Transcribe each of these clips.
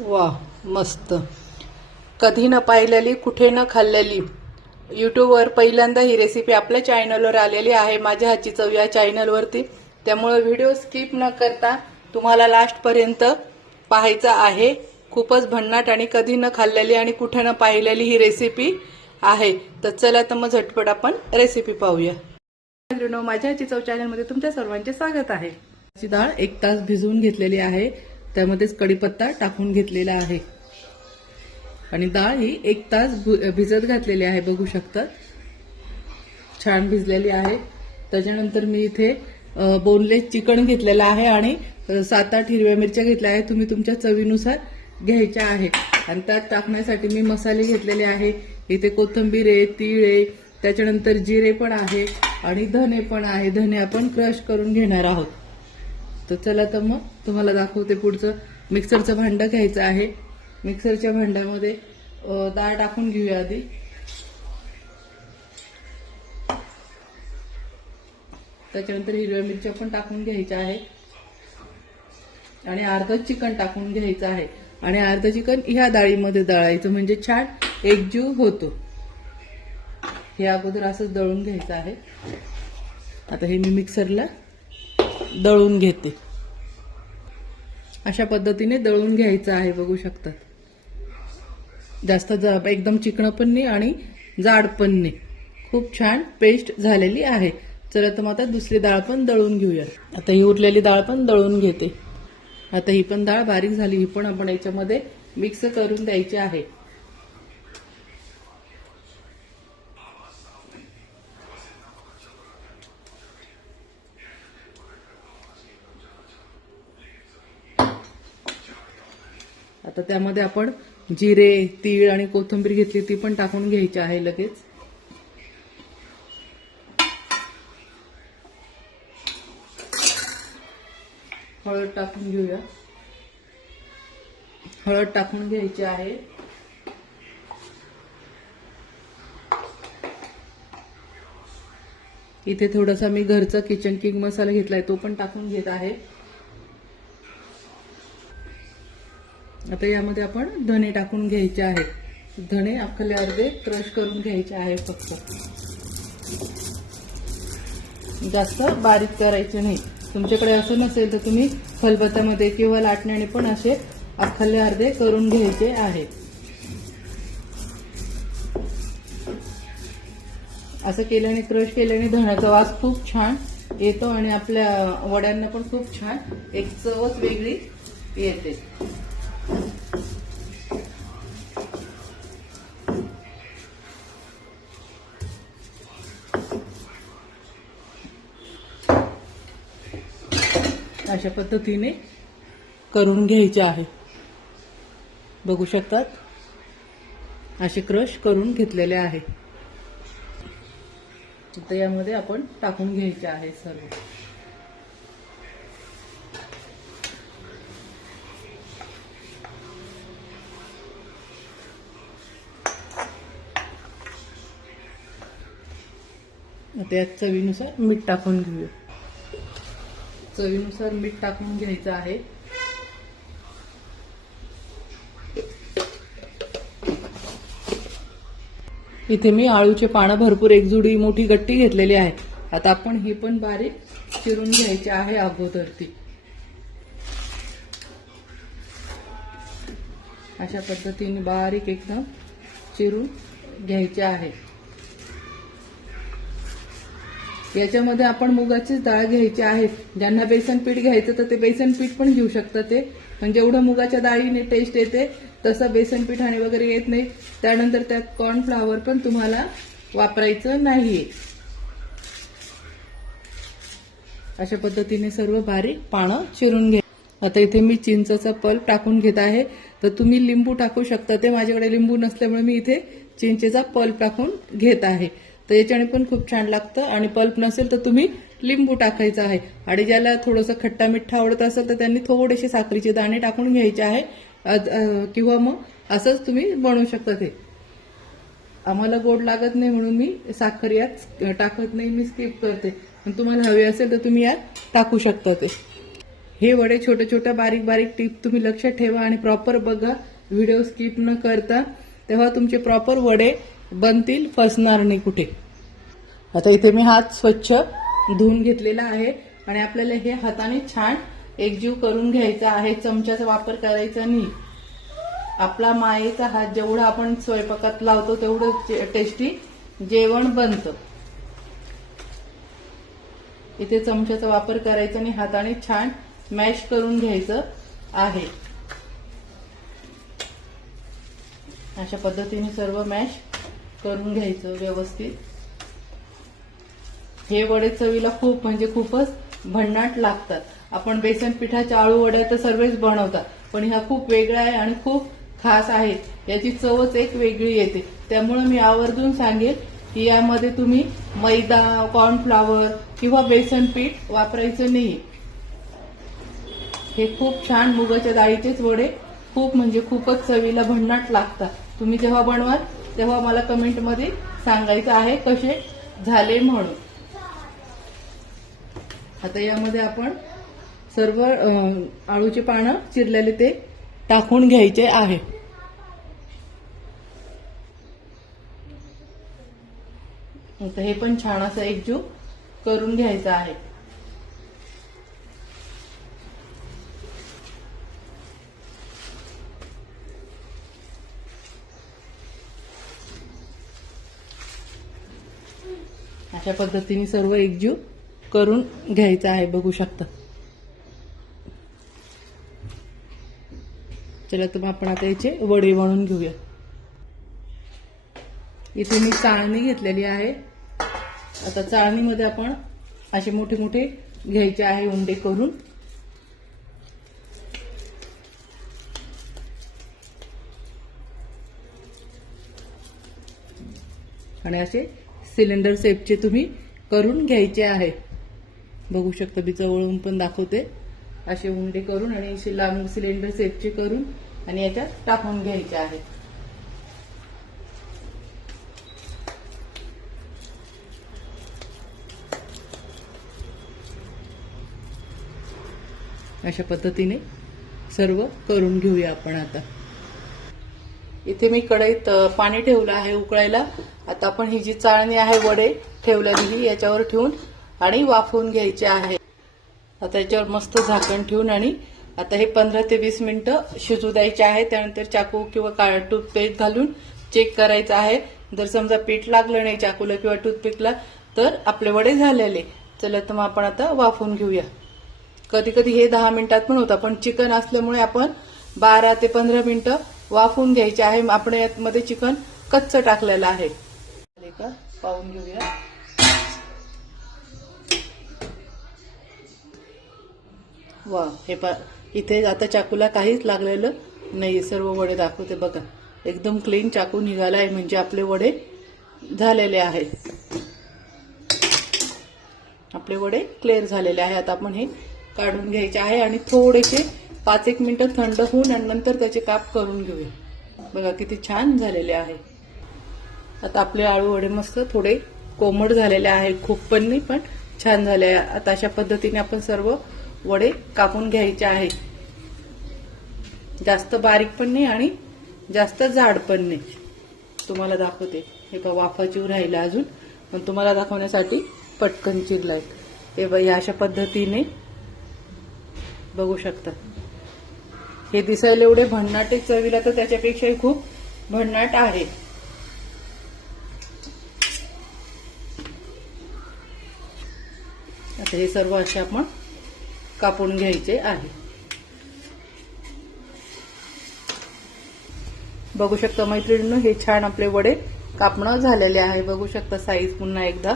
वाह मस्त. कधी न पाहिलेली कुठे न खाल्लेली यूट्यूबवर पहिल्यांदा ही रेसिपी आपल्या चॅनलवर आलेली आहे, माझ्या हातची चव या चॅनलवरती. त्यामुळे व्हिडिओ स्किप न करता तुम्हाला लास्टपर्यंत पाहायचा आहे. खूपच भन्नाट आणि कधी न खाल्लेली आणि कुठे न पाहिलेली ही रेसिपी आहे. तर चला तर मग झटपट आपण रेसिपी पाहूया. माझ्या हातची चव चॅनलमध्ये तुमच्या सर्वांचे स्वागत आहे. डाळ 1 तास भिजवून घेतलेली आहे, त्यामध्येच कढीपत्ता टाकून घेतलेला आहे आणि डाळ ही 1 तास भिजत घातलेली आहे. बघू शकता छान भिजलेली आहे. त्याच्यानंतर मी इथे बोनलेस चिकन घेतलेला आहे आणि 7-8 हिरव्या मिरच्या घेतल्या आहेत. तुम्ही तुमच्या चवीनुसार घ्यायच्या आहे. आणि त्यात टाकण्यासाठी मी मसाले घेतलेले आहे. इथे कोथिंबीर आहे, तीळ आहे, त्याच्यानंतर जिरे पण आहे आणि धने पण आहे. धने आपण क्रश करून घेणार आहोत. तर चला तर मग तुम्हाला दाखवते पुढचं. मिक्सरचं भांडं घ्यायचं आहे. मिक्सरच्या भांड्यामध्ये डाळ टाकून घेऊया आधी. त्याच्यानंतर हिरव्या मिरच्या पण टाकून घ्यायच्या आहे आणि अर्ध चिकन टाकून घ्यायचं आहे आणि अर्ध चिकन ह्या डाळीमध्ये दळायचं म्हणजे छान एकजीव होतो. हे अगोदर असंच दळून घ्यायचं आहे. आता हे मी मिक्सरला दळून घेते. अशा पद्धतीने दळून घ्यायचं आहे. बघू शकतात जास्त एकदम चिकन पण नाही आणि जाड पण नाही, खूप छान पेस्ट झालेली आहे. चला तर मग आता दुसरी डाळ पण दळून घेऊया. आता ही उरलेली डाळ पण दळून घेते. आता ही पण डाळ बारीक झाली, ही पण आपण याच्यामध्ये मिक्स करून द्यायची आहे. आता त्यामध्ये आपण जिरे, तीळ आणि कोथिंबीर घेतली ती पण टाकून घ्यायची आहे लगेच. हळद टाकून घेऊया. हळद टाकून घ्यायची आहे. इथे थोडासा मी घरचा किचन किंग मसाला घेतलाय, तो पण टाकून घेत आहे. आता यामध्ये आपण धने टाकून घ्यायचे आहेत. धने अख्खले अर्धे क्रश करून घ्यायचे आहे. फक्त जास्त बारीक करायचे नाही. तुमच्याकडे असं नसेल तर तुम्ही खलबत्त्यामध्ये किंवा लाटण्याने पण असे अख्खले अर्धे करून घ्यायचे आहे. असं केल्याने, क्रश केल्याने धण्याचा वास खूप छान येतो आणि आपल्या वड्यांना पण खूप छान एक चवच वेगळी येते. अशा पद्धतीने करून घ्यायचे आहे. बघू शकतात असे क्रश करून घेतलेले आहे. तर यामध्ये आपण टाकून घ्यायचे आहे सर्व. आता यात चवीनुसार मीठ टाकून घेऊया. चवीनुसार मीठ टाकून घ्यायचं आहे. इथे मी आळूचे पानं भरपूर एक जुडी मोठी गट्टी घेतलेली आहे. आता आपण ही पण बारीक चिरून घ्यायची आहे अगोदर ती. अशा पद्धतीने बारीक एकदम चिरून घ्यायचे आहे. याच्यामध्ये आपण मुगाचीच डाळ घ्यायची आहे. ज्यांना बेसन पीठ घ्यायचं तर ते बेसन पीठ पण घेऊ शकतात. ते पण जेवढं मुगाच्या डाळीने टेस्ट येते तसं बेसन पिठाने वगैरे येत नाही. त्यानंतर त्यात कॉर्नफ्लॉवर पण तुम्हाला वापरायचं नाहीये. अशा पद्धतीने सर्व बारीक पानं चिरून घ्या. आता इथे मी चिंचेचा पल्प टाकून घेत आहे. तर तुम्ही लिंबू टाकू शकता. ते माझ्याकडे लिंबू नसल्यामुळे मी इथे चिंचेचा पल्प टाकून घेत आहे. तर याच्याने पण खूप छान लागतं. आणि पल्प नसेल तर तुम्ही लिंबू टाकायचं आहे. आणि ज्याला थोडंसं खट्टा मिठ्ठा आवडत असेल तर त्यांनी थोडेसे साखरेचे दाणे टाकून घ्यायचे आहे. किंवा मग असंच तुम्ही बनवू शकता. ते आम्हाला गोड लागत नाही म्हणून मी साखर यात टाकत नाही, मी स्किप करते. पण तुम्हाला हवे असेल तर तुम्ही यात टाकू शकता. ते हे वडे छोटे छोटे बारीक बारीक टिप तुम्ही लक्षात ठेवा आणि प्रॉपर बघा, व्हिडिओ स्किप न करता, तेव्हा तुमचे प्रॉपर वडे बनतील, फसणार नाही कुठे. आता इथे मी हात स्वच्छ धुवून घेतलेला आहे आणि आपल्याला हे हाताने छान एकजीव करून घ्यायचा आहे. चमच्याचा वापर करायचा नाही. आपला मायेचा हात जेवढा आपण स्वयंपाकात लावतो तेवढं टेस्टी जेवण बनतं. इथे चमच्याचा वापर करायचा आणि हाताने छान मॅश करून घ्यायचं आहे. अशा पद्धतीने सर्व मॅश करून घ्यायचं व्यवस्थित. हे वडे चवीला खूप म्हणजे खूपच भन्नाट लागतात. आपण बेसन पिठाच्या आळू वड्या तर सर्वच बनवतात, पण हा खूप वेगळा आहे आणि खूप खास आहे. याची चवच एक वेगळी येते. त्यामुळे मी आवर्जून सांगेल की यामध्ये तुम्ही मैदा, कॉर्नफ्लॉवर किंवा बेसन पीठ वापरायचं नाही. हे खूप छान मुगाच्या डाळीचेच वडे खूप म्हणजे खूपच चवीला भन्नाट लागतात. तुम्ही जेव्हा बनवाल तेव्हा मला कमेंटमध्ये सांगायचं आहे कसे झाले म्हणून. आता यामध्ये आपण सर्व आळूचे पानं चिरलेले ते टाकून घ्यायचे आहे. आता हे पण छान असं एकजीव करून घ्यायचं आहे. अशा पद्धतीने सर्व एकजीव करून घ्यायचं आहे, बघू शकता. चला तर मग आपण आता याचे वडे बनवून घेऊया. इथे मी चाळणी घेतलेली आहे. आता चाळणीमध्ये आपण असे मोठे मोठे घ्यायचे आहे उंडे करून. आणि असे सिलेंडर शेपचे तुम्ही करून घ्यायचे आहे. बघू शकता, मी जवळून पण दाखवते. असे उंडे करून आणि असे लांब सिलेंडर शेपचे करून आणि याच्यात टाकून घ्यायचे आहे. अशा पद्धतीने सर्व करून घेऊया आपण. आता इथे मी कढईत पाणी ठेवलं आहे उकळायला. आता आपण ही जी चाळणी आहे वडे ठेवलेली याच्यावर ठेवून आणि वाफवून घ्यायचे आहे. आता याच्यावर मस्त झाकण ठेवून आणि आता हे 15 ते 20 मिनिटं शिजू द्यायचे आहे. त्यानंतर चाकू किंवा टूथपेस्ट घालून चेक करायचं आहे. जर समजा पीठ लागलं नाही चाकूला किंवा टूथपिकला तर आपले वडे झालेले. चला तर मग आपण आता वाफवून घेऊया. कधी कधी हे 10 मिनिटात पण होतं, पण चिकन असल्यामुळे आपण 12 ते 15 मिनिटं वाफवून घ्यायचे आहे. आपण यामध्ये चिकन कच्च टाकलेलं आहे का पाहून घेऊया. वा, हे इथे आता चाकूला काहीच लागलेलं नाही. सर्व वडे दाखवते बघा, एकदम क्लीन चाकू निघाला आहे. म्हणजे आपले वडे झालेले आहे. आपले वडे क्लिअर झालेले आहे. आता आपण हे काढून घ्यायचे आहे आणि थोडेसे 5-1 मिनिटं थंड होऊन आणि नंतर त्याचे काप करून घेऊया. बघा किती छान झालेले आहे. आता आपले आळू वडे मस्त थोडे कोमट झालेले आहे, खूप पण नाही, पण छान झाले आहे. आता अशा पद्धतीने आपण सर्व वडे कापून घ्यायचे आहे. जास्त बारीक पण नाही आणि जास्त जाड पण नाही. तुम्हाला दाखवते. हे बघा वाफा चिर राहिला अजून, पण तुम्हाला दाखवण्यासाठी पटकन चिरलाय. हे बघा अशा पद्धतीने बघू शकता. हे दिसायला एवढे भन्नाटे चवीला तर त्याच्यापेक्षाही खूप भन्नाट आहे. आता हे सर्व असे आपण कापून घ्यायचे आहे. बघू शकता मैत्रिणींनो, हे छान आपले वडे कापणं झालेले आहे. बघू शकता साईज पुन्हा एकदा.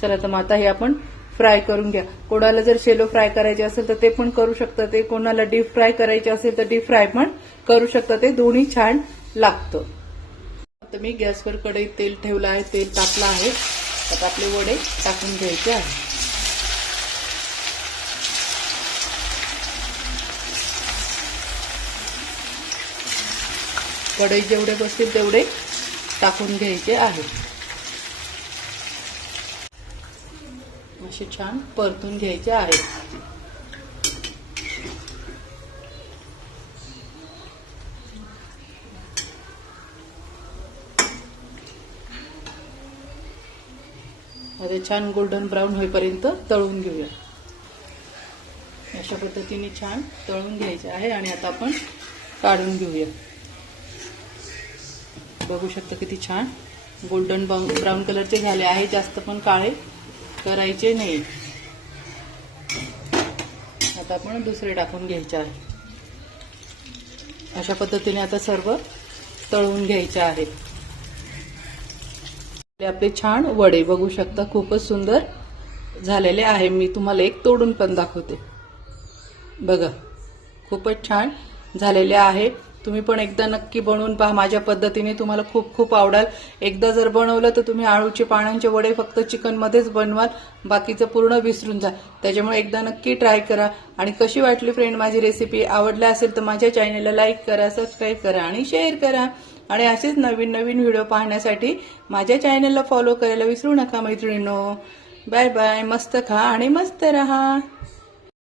चला तर मग आता हे आपण फ्राय करून घ्या. कोणाला जर शेलो फ्राय करायचे असेल तर ते पण करू शकता. ते कोणाला डीप फ्राय करायचे असेल तर डीप फ्राय पण करू शकता. ते दोन्ही छान लागतं. आता मी गॅसवर कढईत तेल ठेवलं आहे, तेल टाकलं आहे. आता आपले वडे टाकून घ्यायचे आहे. कढई जेवढे बसतील तेवढे टाकून घ्यायचे आहे. असे छान परतून घ्यायचे आहे. आता छान गोल्डन ब्राऊन होईपर्यंत तळून घेऊया. अशा पद्धतीने छान तळून घ्यायचे आहे आणि आता आपण काढून घेऊया. बघू शकता किती छान गोल्डन ब्राऊन कलरचे झाले आहे. जास्त पण काळे करायचे नाही. आता आपण दुसरे टाकून घ्यायचे आहे. अशा पद्धतीने आता सर्व तळून घ्यायचे आहेत. आपले छान वडे बघू शकता खूपच सुंदर झालेले आहे. मी तुम्हाला एक तोडून पण दाखवते. बघा खूपच छान झालेले आहे. तुम्ही पण एकदा नक्की बनवून पहा माझ्या पद्धतीने. तुम्हाला खूप खूप आवडेल. एकदा जर बनवलं तर तुम्ही आळूचे पानांचे वडे फक्त चिकन मध्येच बनवाल, बाकीचं पूर्ण विसरून जा. त्याच्यामुळे एकदा नक्की ट्राय करा. आणि कशी वाटली फ्रेंड माझी रेसिपी? आवडली असेल तर माझ्या चॅनलला लाईक करा, सबस्क्राईब करा आणि शेअर करा. आणि असेच नवीन नवीन व्हिडिओ पाहण्यासाठी माझ्या चॅनलला फॉलो करायला विसरू नका मैत्रिणींनो. Bye bye. मस्त खा आणि मस्त रहा.